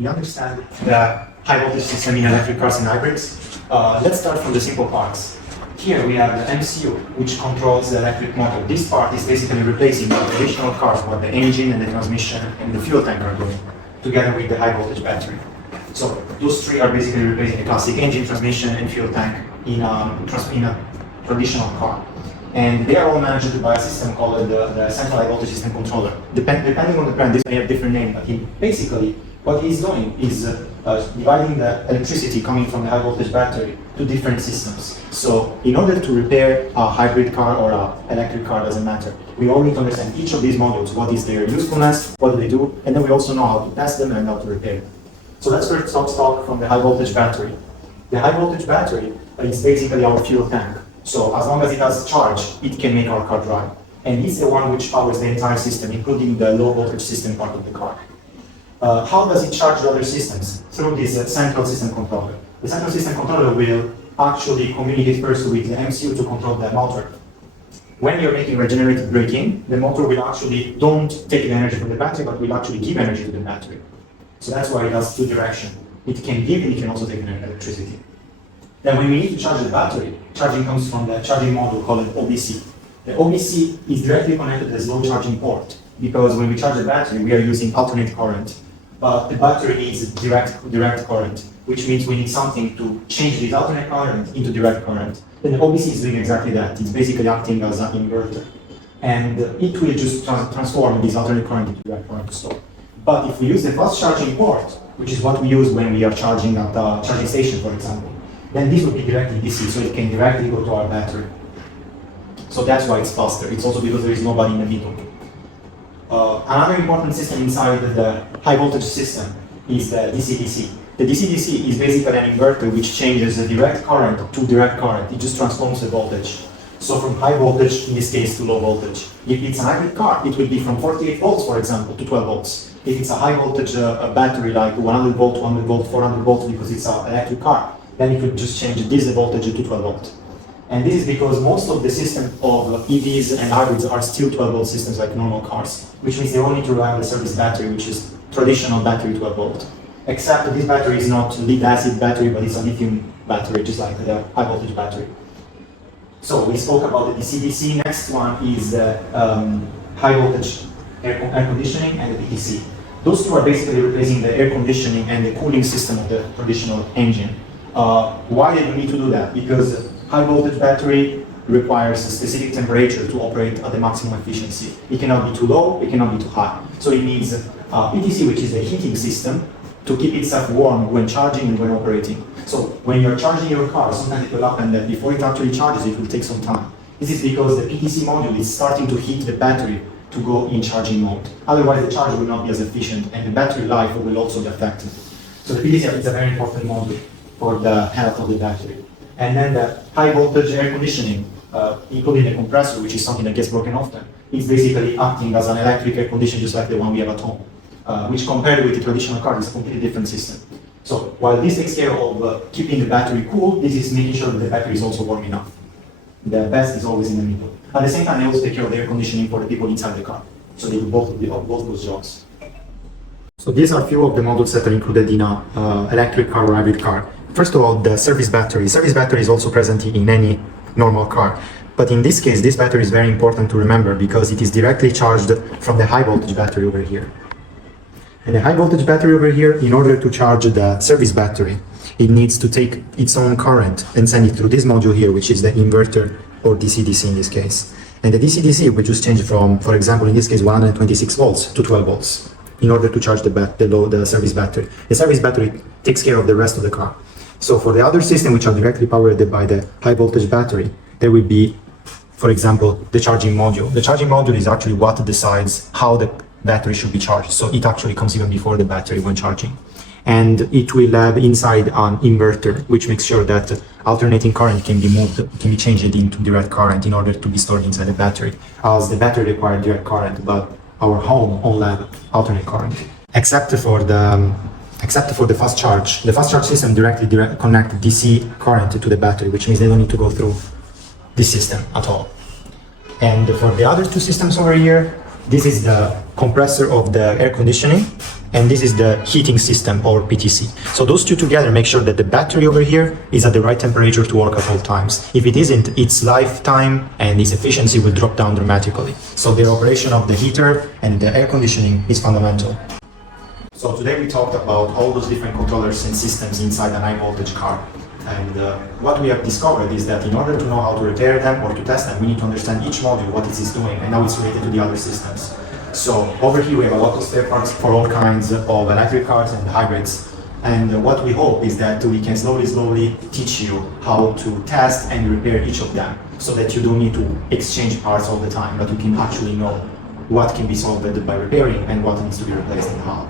we understand the high voltage system in electric cars and hybrids. Let's start from the simple parts. Here we have the MCU, which controls the electric motor. This part is basically replacing the traditional cars where the engine and the transmission and the fuel tank are going, together with the high voltage battery. So those three are basically replacing the classic engine, transmission, and fuel tank in a traditional car. And they are all managed by a system called the central high voltage system controller. Depending on the brand, this may have different name, but basically what he's doing is dividing the electricity coming from the high voltage battery to different systems. So in order to repair a hybrid car or an electric car, doesn't matter. We all need to understand each of these modules, what is their usefulness, what do they do, and then we also know how to test them and how to repair them. So let's first talk from the high voltage battery. The high voltage battery is basically our fuel tank. So as long as it has charge, it can make our car drive. And it's the one which powers the entire system, including the low voltage system part of the car. How does it charge the other systems? Through this central system controller. The central system controller will actually communicate first with the MCU to control the motor. When you're making regenerative braking, the motor will actually don't take the energy from the battery, but will actually give energy to the battery. So that's why it has two directions. It can give and it can also take electricity. Then when we need to charge the battery, charging comes from the charging module called OBC. The OBC is directly connected to this low charging port because when we charge the battery, we are using alternate current. But the battery needs direct current, which means we need something to change this alternate current into direct current. Then the OBC is doing exactly that. It's basically acting as an inverter. And it will just transform this alternate current into direct current to stop. But if we use the fast charging port, which is what we use when we are charging at a charging station, for example, then this would be directly DC, so it can directly go to our battery. So that's why it's faster. It's also because there is nobody in the middle. Another important system inside the high voltage system is the DCDC. The DCDC is basically an inverter which changes the direct current to direct current. It just transforms the voltage. So from high voltage, in this case, to low voltage. If it's a hybrid car, it will be from 48 volts, for example, to 12 volts. If it's a high voltage battery like 100 volt, 200 volt, 400 volts because it's an electric car, then it would just change this voltage to 12 volt. And this is because most of the system of EVs and hybrids are still 12 volt systems like normal cars, which means they all need to rely on the service battery, which is traditional battery 12 volt. Except that this battery is not lead acid battery, but it's a lithium battery, just like the high voltage battery. So we spoke about the DCDC. Next one is the high voltage air conditioning and the PTC. Those two are basically replacing the air conditioning and the cooling system of the traditional engine. Why do we need to do that? Because high voltage battery requires a specific temperature to operate at the maximum efficiency. It cannot be too low, it cannot be too high. So it needs PTC, which is the heating system, to keep itself warm when charging and when operating. So when you're charging your car, sometimes it will happen that before it actually charges, it will take some time. This is because the PTC module is starting to heat the battery to go in charging mode. Otherwise, the charge will not be as efficient and the battery life will also be affected. So the PTC is a very important module for the health of the battery. And then the high voltage air conditioning, including the compressor, which is something that gets broken often, is basically acting as an electric air conditioner just like the one we have at home, which compared with the traditional car is a completely different system. So while this takes care of keeping the battery cool, this is making sure that the battery is also warm enough. The best is always in the middle. At the same time, they also take care of the air conditioning for the people inside the car. So they do both those jobs. So these are a few of the modules that are included in an electric car or hybrid car. First of all, the service battery. Service battery is also present in any normal car. But in this case, this battery is very important to remember because it is directly charged from the high voltage battery over here. And the high voltage battery over here, in order to charge the service battery, it needs to take its own current and send it through this module here, which is the inverter or DCDC in this case. And the DCDC will just change from, for example, in this case, 126 volts to 12 volts in order to charge the service battery. The service battery takes care of the rest of the car. So for the other system, which are directly powered by the high voltage battery, there will be, for example, the charging module. The charging module is actually what decides how the battery should be charged. So it actually comes even before the battery when charging. And it will have inside an inverter, which makes sure that alternating current can be moved, can be changed into direct current in order to be stored inside the battery, as the battery requires direct current, but our home only have alternate current. Except for the fast charge. The fast charge system directly connects DC current to the battery, which means they don't need to go through this system at all. And for the other two systems over here, this is the compressor of the air conditioning, and this is the heating system or PTC. So those two together make sure that the battery over here is at the right temperature to work at all times. If it isn't, its lifetime and its efficiency will drop down dramatically. So the operation of the heater and the air conditioning is fundamental. So today we talked about all those different controllers and systems inside an high voltage car. And what we have discovered is that in order to know how to repair them or to test them, we need to understand each module, what it is doing, and how it's related to the other systems. So over here we have a lot of spare parts for all kinds of electric cars and hybrids. And what we hope is that we can slowly teach you how to test and repair each of them, so that you don't need to exchange parts all the time, but you can actually know what can be solved by repairing and what needs to be replaced and how.